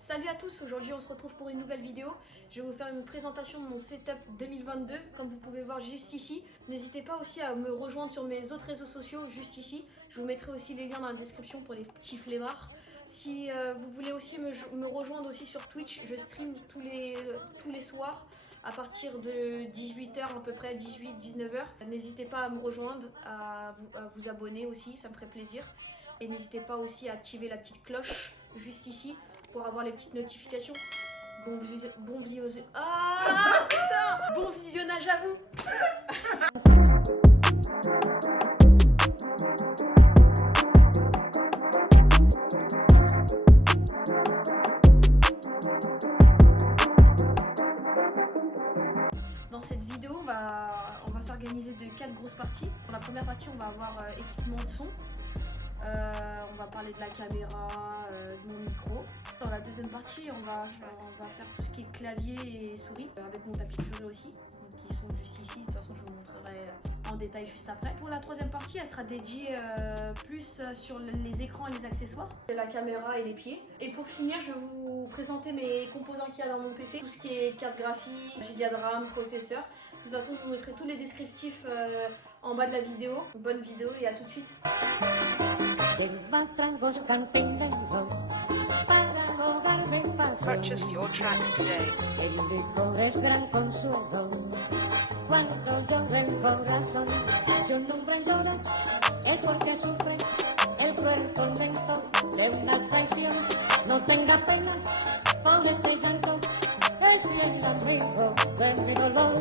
Salut à tous, aujourd'hui on se retrouve pour une nouvelle vidéo. Je vais vous faire une présentation de mon setup 2022, comme vous pouvez voir juste ici. N'hésitez pas aussi à me rejoindre sur mes autres réseaux sociaux, juste ici. Je vous mettrai aussi les liens dans la description pour les petits flemmards. Si vous voulez aussi me rejoindre aussi sur Twitch, je stream tous les soirs à partir de 18h à peu près, 18-19h. N'hésitez pas à me rejoindre, à vous abonner aussi, ça me ferait plaisir. Et n'hésitez pas aussi à activer la petite cloche juste ici pour avoir les petites notifications. Bon visionnage à vous. Dans cette vidéo, on va s'organiser de 4 grosses parties. Dans la première partie, on va avoir équipement de son. On va parler de la caméra, de mon micro. Dans la deuxième partie, on va faire tout ce qui est clavier et souris, avec mon tapis de souris aussi, donc qui sont juste ici. De toute façon, je vous montrerai en détail juste après. Pour la troisième partie, elle sera dédiée plus sur les écrans et les accessoires, la caméra et les pieds. Et pour finir, je vais vous présenter mes composants qu'il y a dans mon PC, tout ce qui est carte graphique, giga de RAM, processeur. De toute façon, je vous mettrai tous les descriptifs en bas de la vidéo. Bonne vidéo et à tout de suite. Purchase your tracks today. El licor es gran consuelo. Cuando llora el corazón, si un hombre llora es porque sufre el cruel tormento de una traición. No tenga pena con este llanto, es bien amigo de mi dolor.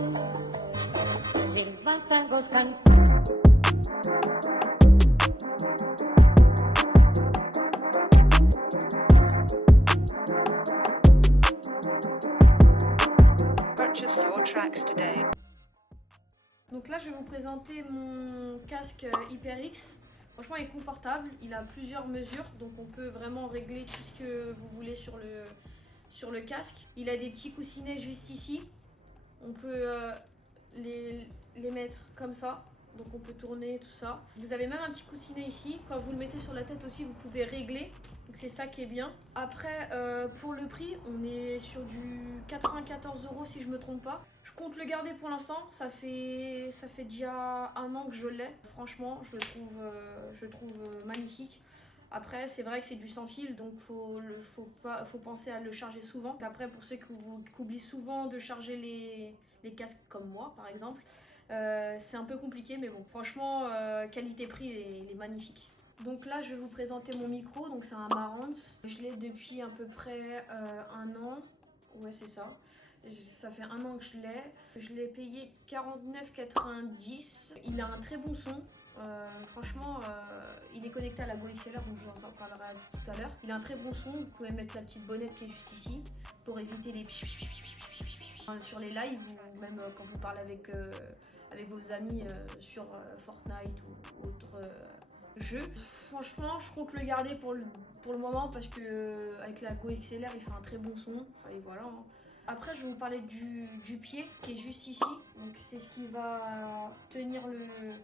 Silva tangos Purchase your tracks today. Donc là, je vais vous présenter mon casque HyperX. Franchement, il est confortable, il a plusieurs mesures, donc on peut vraiment régler tout ce que vous voulez sur le casque. Il a des petits coussinets juste ici. On peut les mettre comme ça, donc on peut tourner tout ça. Vous avez même un petit coussinet ici. Quand vous le mettez sur la tête aussi, vous pouvez régler. Donc c'est ça qui est bien. Après, pour le prix, on est sur du 94 € si je me trompe pas. Je compte le garder pour l'instant. Ça fait déjà 1 an que je l'ai. Franchement, je le trouve magnifique. Après, c'est vrai que c'est du sans fil, donc faut penser à le charger souvent. Après, pour ceux qui oublient souvent de charger les casques comme moi, par exemple, c'est un peu compliqué, mais bon, franchement, qualité-prix, il est magnifique. Donc là, je vais vous présenter mon micro. Donc c'est un Marantz. Je l'ai depuis à peu près 1 an. Ouais, c'est ça. Ça fait 1 an que je l'ai. Je l'ai payé 49,90 €. Il a un très bon son. Franchement, il est connecté à la GoXLR, donc je vous en parlerai tout à l'heure. Il a un très bon son. Vous pouvez mettre la petite bonnette qui est juste ici pour éviter les sur les lives ou même quand vous parlez avec vos amis sur Fortnite ou autre jeu. Franchement, je compte le garder pour le moment parce que avec la GoXLR, il fait un très bon son. Et voilà. Après, je vais vous parler du pied qui est juste ici. Donc c'est ce qui va tenir le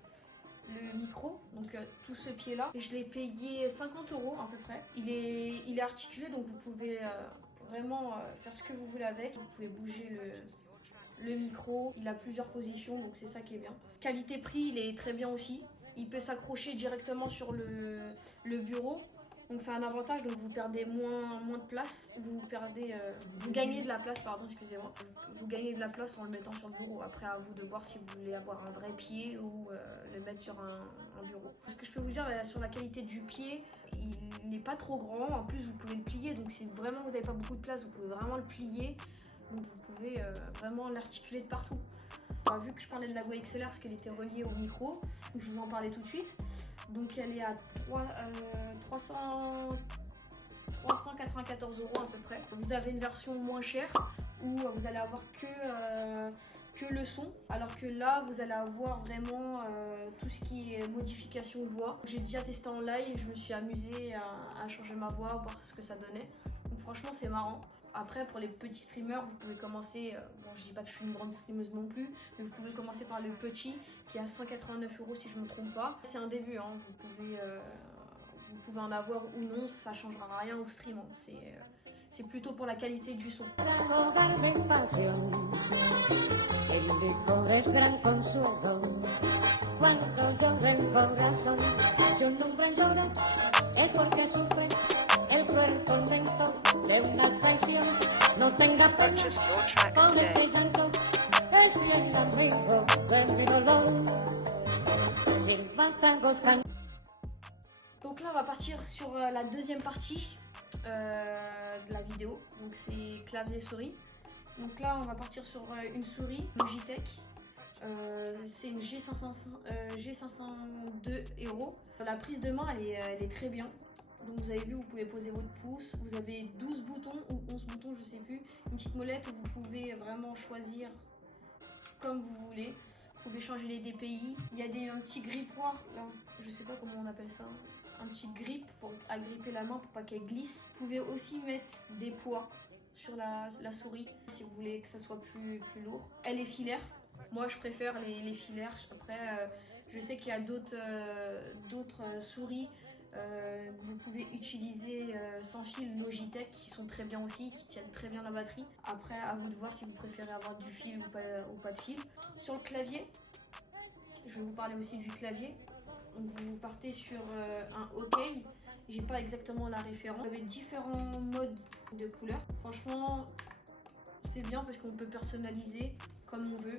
micro, donc tout ce pied là. Et je l'ai payé 50 € à peu près. Il est articulé, donc vous pouvez vraiment faire ce que vous voulez avec. Vous pouvez bouger le micro. Il a plusieurs positions, donc c'est ça qui est bien. Qualité-prix, il est très bien aussi. Il peut s'accrocher directement sur le bureau. Donc c'est un avantage, donc vous perdez moins de place, vous gagnez de la place, pardon, excusez-moi. Vous gagnez de la place en le mettant sur le bureau. Après, à vous de voir si vous voulez avoir un vrai pied ou le mettre sur un bureau. Ce que je peux vous dire sur la qualité du pied, il n'est pas trop grand. En plus, vous pouvez le plier, donc si vraiment vous n'avez pas beaucoup de place, vous pouvez vraiment le plier. Donc vous pouvez vraiment l'articuler de partout. Vu que je parlais de la GoXLR parce qu'elle était reliée au micro, donc je vous en parlais tout de suite. Donc elle est à 394 € à peu près. Vous avez une version moins chère où vous allez avoir que le son, alors que là vous allez avoir vraiment tout ce qui est modification voix. J'ai déjà testé en live, je me suis amusée à changer ma voix, voir ce que ça donnait. Donc franchement c'est marrant. Après, pour les petits streamers, vous pouvez commencer, bon je dis pas que je suis une grande streameuse non plus, mais vous pouvez commencer par le petit qui est à 189 € si je me trompe pas. C'est un début, hein. Vous pouvez en avoir ou non, ça changera rien au stream, hein. c'est plutôt pour la qualité du son. Para robar pasión, el licor es gran consuelo. Cuando llora el corazón, si un hombre llora es porque sufre el cruel tormento de una traición. No tenga pena Purchase your tracks con today. este llanto, es bien amigo de mi dolor. Silban tangos Donc là, on va partir sur la deuxième partie de la vidéo. Donc c'est clavier souris. Donc là, on va partir sur une souris Logitech. C'est une G502 Hero. La prise de main, elle est très bien. Donc vous avez vu, vous pouvez poser votre pouce. Vous avez 12 boutons ou 11 boutons, je sais plus. Une petite molette où vous pouvez vraiment choisir comme vous voulez. Vous pouvez changer les DPI. Il y a un petit grippoir, là, je sais pas comment on appelle ça. Un petit grip pour agripper la main pour pas qu'elle glisse. Vous pouvez aussi mettre des poids sur la souris si vous voulez que ça soit plus lourd. Elle est filaire. Moi je préfère les filaires. Après je sais qu'il y a d'autres souris que vous pouvez utiliser sans fil Logitech qui sont très bien aussi, qui tiennent très bien la batterie. Après à vous de voir si vous préférez avoir du fil ou pas de fil. Sur le clavier, je vais vous parler aussi du clavier. Donc vous partez sur un OK, j'ai pas exactement la référence. Vous avez différents modes de couleurs. Franchement, c'est bien parce qu'on peut personnaliser comme on veut.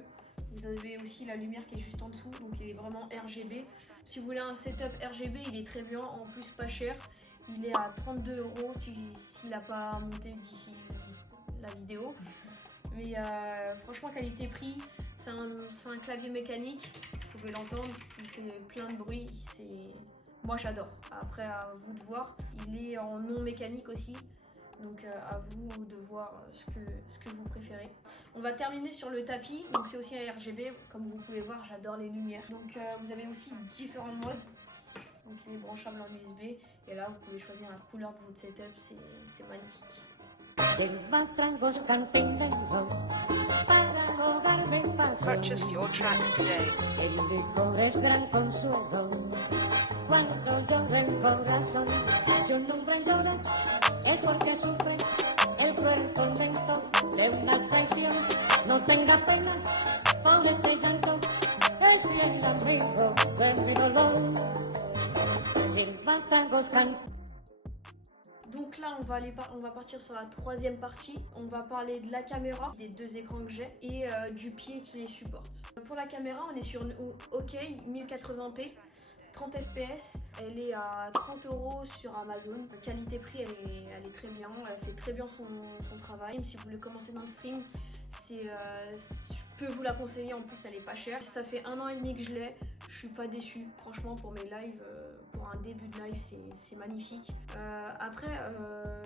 Vous avez aussi la lumière qui est juste en dessous, donc il est vraiment RGB. Si vous voulez un setup RGB, il est très bien, en plus pas cher. Il est à 32 € s'il n'a pas monté d'ici la vidéo. Mais franchement, qualité-prix, c'est un clavier mécanique. Vous pouvez l'entendre, il fait plein de bruit, moi j'adore. Après à vous de voir, il est en non mécanique aussi, donc à vous de voir ce que vous préférez. On va terminer sur le tapis, donc c'est aussi un RGB, comme vous pouvez voir j'adore les lumières. Donc vous avez aussi différents modes, donc il est branchable en USB, et là vous pouvez choisir la couleur de votre setup, c'est magnifique. Silban tangos cantineros para robarme pasión. Purchase your tracks today. El licor es gran consuelo cuando llora el corazón. Si un hombre llora es porque sufre el cruel tormento de una traición. No tenga pena con este llanto, es bien amigo de mi dolor. Silban tangos cantineros. Donc là, on va partir sur la troisième partie. On va parler de la caméra, des deux écrans que j'ai et du pied qui les supporte. Pour la caméra, on est sur une OK 1080p, 30 fps. Elle est à 30 € sur Amazon. Qualité-prix, elle est très bien. Elle fait très bien son travail. Même si vous voulez commencer dans le stream, je peux vous la conseiller. En plus, elle est pas chère. Ça fait 1 an et demi que je l'ai. Je suis pas déçue. Franchement, pour mes lives, pour un début de live, c'est magnifique. Après,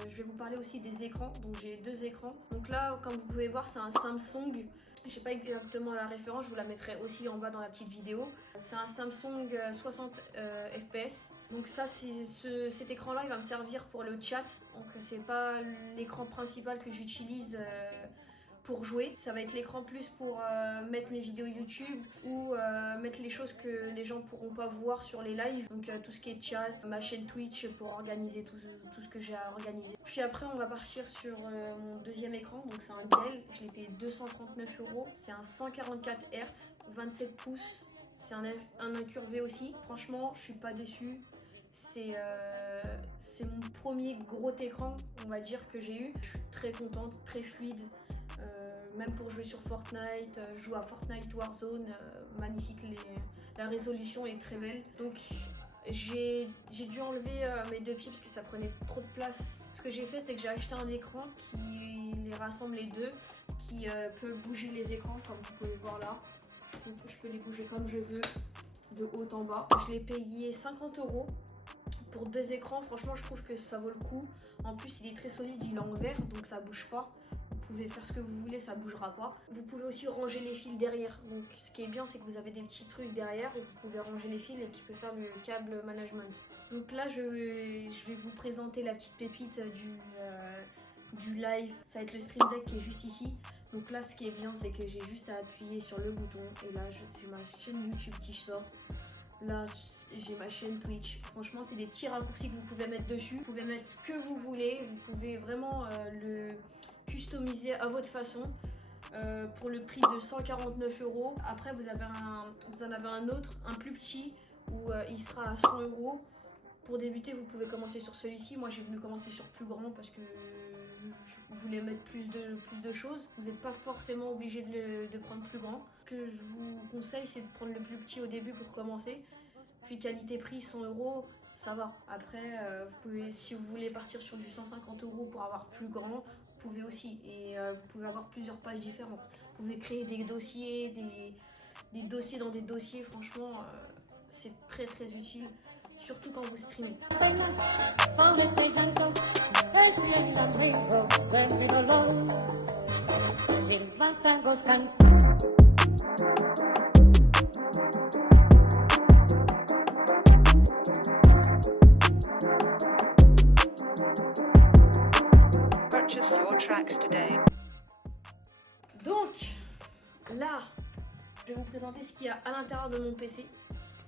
je vais vous parler aussi des écrans. Donc j'ai 2 écrans. Donc là, comme vous pouvez voir, c'est un Samsung. Je sais pas exactement la référence. Je vous la mettrai aussi en bas dans la petite vidéo. C'est un Samsung 60 fps. Donc ça, cet écran-là, il va me servir pour le chat. Donc c'est pas l'écran principal que j'utilise pour jouer. Ça va être l'écran plus pour mettre mes vidéos YouTube ou mettre les choses que les gens pourront pas voir sur les lives. Donc tout ce qui est chat, ma chaîne Twitch pour organiser tout ce que j'ai à organiser. Puis après on va partir sur mon deuxième écran. Donc c'est un Dell, je l'ai payé 239 €. C'est un 144 Hz, 27 pouces. C'est un incurvé aussi. Franchement, je suis pas déçue. C'est mon premier gros écran, on va dire, que j'ai eu. Je suis très contente, très fluide. Même pour jouer sur Fortnite, je joue à Fortnite Warzone, magnifique, la résolution est très belle. Donc j'ai dû enlever mes 2 pieds parce que ça prenait trop de place. Ce que j'ai fait, c'est que j'ai acheté un écran qui les rassemble les deux, qui peut bouger les écrans comme vous pouvez voir là. Donc je peux les bouger comme je veux, de haut en bas. Je l'ai payé 50 € pour 2 écrans. Franchement, je trouve que ça vaut le coup. En plus, il est très solide, il est en verre, donc ça bouge pas. Vous pouvez faire ce que vous voulez, ça bougera pas. Vous pouvez aussi ranger les fils derrière. Donc ce qui est bien, c'est que vous avez des petits trucs derrière où vous pouvez ranger les fils et qui peut faire du câble management. Donc là, je vais vous présenter la petite pépite du live. Ça va être le Stream Deck qui est juste ici. Donc là, ce qui est bien, c'est que j'ai juste à appuyer sur le bouton et là, c'est ma chaîne YouTube qui sort. Là, j'ai ma chaîne Twitch. Franchement, c'est des petits raccourcis que vous pouvez mettre dessus. Vous pouvez mettre ce que vous voulez. Vous pouvez vraiment le customiser à votre façon. Pour le prix de 149 €. Après, vous en avez un autre, un plus petit, où il sera à 100 €. Pour débuter, vous pouvez commencer sur celui-ci. Moi, j'ai voulu commencer sur plus grand parce que je voulais mettre plus de choses. Vous n'êtes pas forcément obligé de prendre plus grand. Ce que je vous conseille, c'est de prendre le plus petit au début pour commencer. Puis qualité-prix, 100 €, ça va. Après, si vous voulez partir sur du 150 € pour avoir plus grand, vous pouvez aussi. Et vous pouvez avoir plusieurs pages différentes. Vous pouvez créer des dossiers, des dossiers dans des dossiers. Franchement, c'est très très utile. Surtout quand vous streamez. Con este llanto es mi amigo de mi dolor. Silban tangos Purchase your tracks today. Donc, là, je vais vous présenter ce qu'il y a à l'intérieur de mon PC.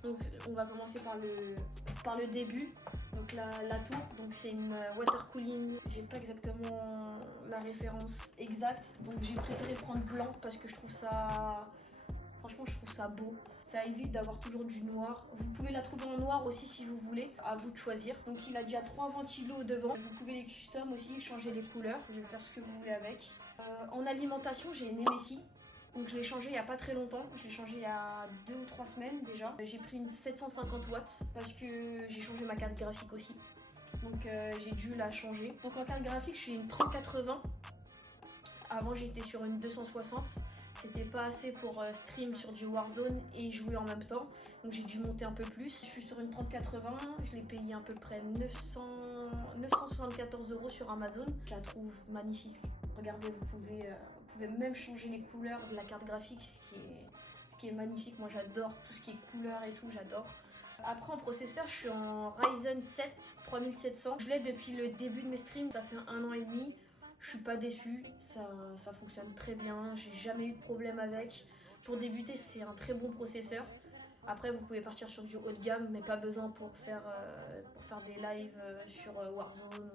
Donc, on va commencer par le début. Donc, la tour, donc c'est une water cooling. J'ai pas exactement la référence exacte. Donc, j'ai préféré prendre blanc parce que je trouve ça. Franchement, je trouve ça beau. Ça évite d'avoir toujours du noir. Vous pouvez la trouver en noir aussi si vous voulez. À vous de choisir. Donc, il a déjà 3 ventilos devant. Vous pouvez les custom aussi, changer les couleurs. Je vais faire ce que vous voulez avec. En alimentation, j'ai une MSI. Donc je l'ai changé il n'y a pas très longtemps, je l'ai changé il y a 2 ou 3 semaines déjà. J'ai pris une 750 watts parce que j'ai changé ma carte graphique aussi. Donc j'ai dû la changer. Donc en carte graphique, je suis une 3080. Avant j'étais sur une 260. C'était pas assez pour stream sur du Warzone et jouer en même temps. Donc j'ai dû monter un peu plus. Je suis sur une 3080, je l'ai payé à peu près 974 € sur Amazon. Je la trouve magnifique. Regardez, vous pouvez même changer les couleurs de la carte graphique, ce qui est magnifique. Moi j'adore tout ce qui est couleurs et tout, j'adore. Après en processeur, je suis en Ryzen 7 3700. Je l'ai depuis le début de mes streams, ça fait 1 an et demi. Je suis pas déçue, ça fonctionne très bien, j'ai jamais eu de problème avec. Pour débuter, c'est un très bon processeur. Après, vous pouvez partir sur du haut de gamme, mais pas besoin pour faire des lives sur Warzone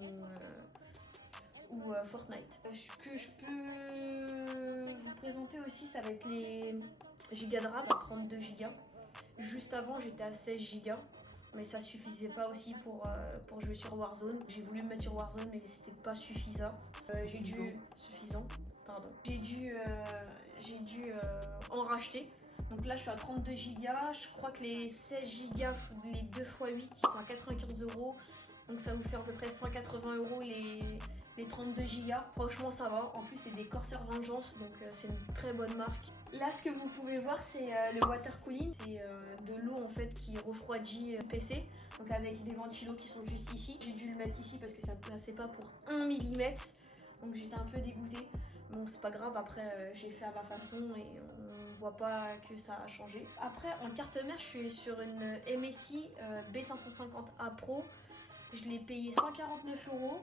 ou Fortnite. Ce que je peux vous présenter aussi, ça va être les gigas de RAM à 32 Go. Juste avant, j'étais à 16 Go, mais ça suffisait pas aussi pour jouer sur Warzone. J'ai voulu me mettre sur Warzone, mais c'était pas suffisant. J'ai dû en racheter. Donc là, je suis à 32 Go. Je crois que les 16 Go, les 2 x 8, ils sont à 95 €. Donc ça vous fait à peu près 180 € les 32 Go. Franchement, ça va. En plus, c'est des Corsair Vengeance, donc c'est une très bonne marque. Là, ce que vous pouvez voir, c'est le water cooling. C'est de l'eau en fait qui refroidit le PC. Donc avec des ventilos qui sont juste ici. J'ai dû le mettre ici parce que ça ne passait pas pour 1 mm. Donc j'étais un peu dégoûtée. Bon, c'est pas grave. Après, j'ai fait à ma façon et on voit pas que ça a changé. Après, en carte mère, je suis sur une MSI B550A Pro. Je l'ai payé 149 €.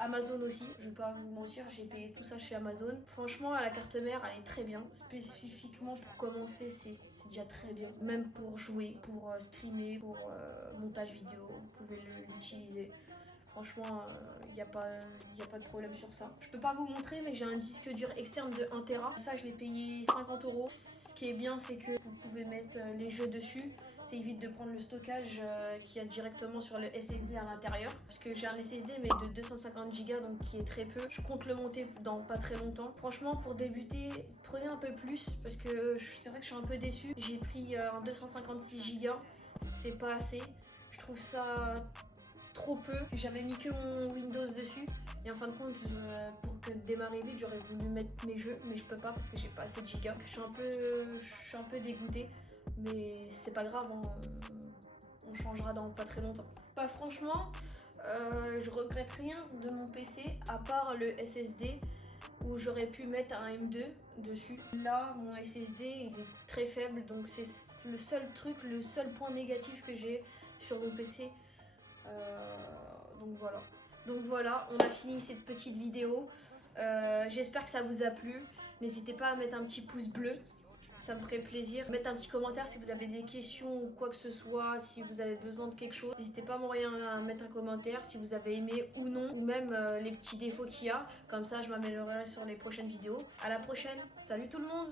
Amazon aussi, je vais pas vous mentir, j'ai payé tout ça chez Amazon. Franchement, la carte mère, elle est très bien. Spécifiquement pour commencer, c'est déjà très bien. Même pour jouer, pour streamer, pour montage vidéo, vous pouvez l'utiliser. Franchement, il n'y a pas de problème sur ça. Je peux pas vous montrer, mais j'ai un disque dur externe de 1 Tera. Ça, je l'ai payé 50 €. Ce qui est bien, c'est que vous pouvez mettre les jeux dessus. Ça évite de prendre le stockage qu'il y a directement sur le SSD à l'intérieur. Parce que j'ai un SSD mais de 250 Go, donc qui est très peu. Je compte le monter dans pas très longtemps. Franchement, pour débuter, prenez un peu plus parce que c'est vrai que je suis un peu déçue. J'ai pris un 256 Go, c'est pas assez. Je trouve ça trop peu. J'avais mis que mon Windows dessus. Et en fin de compte, pour que démarrer vite, j'aurais voulu mettre mes jeux, mais je peux pas parce que j'ai pas assez de gigas. Je suis un peu dégoûtée. Mais c'est pas grave, on changera dans pas très longtemps. Bah, franchement, je regrette rien de mon PC à part le SSD où j'aurais pu mettre un M2 dessus. Là, mon SSD il est très faible, donc c'est le seul truc, le seul point négatif que j'ai sur mon PC. Donc voilà, on a fini cette petite vidéo. J'espère que ça vous a plu. N'hésitez pas à mettre un petit pouce bleu. Ça me ferait plaisir. Mettez un petit commentaire si vous avez des questions ou quoi que ce soit, si vous avez besoin de quelque chose. N'hésitez pas à mettre un commentaire si vous avez aimé ou non, ou même les petits défauts qu'il y a. Comme ça, je m'améliorerai sur les prochaines vidéos. À la prochaine. Salut tout le monde!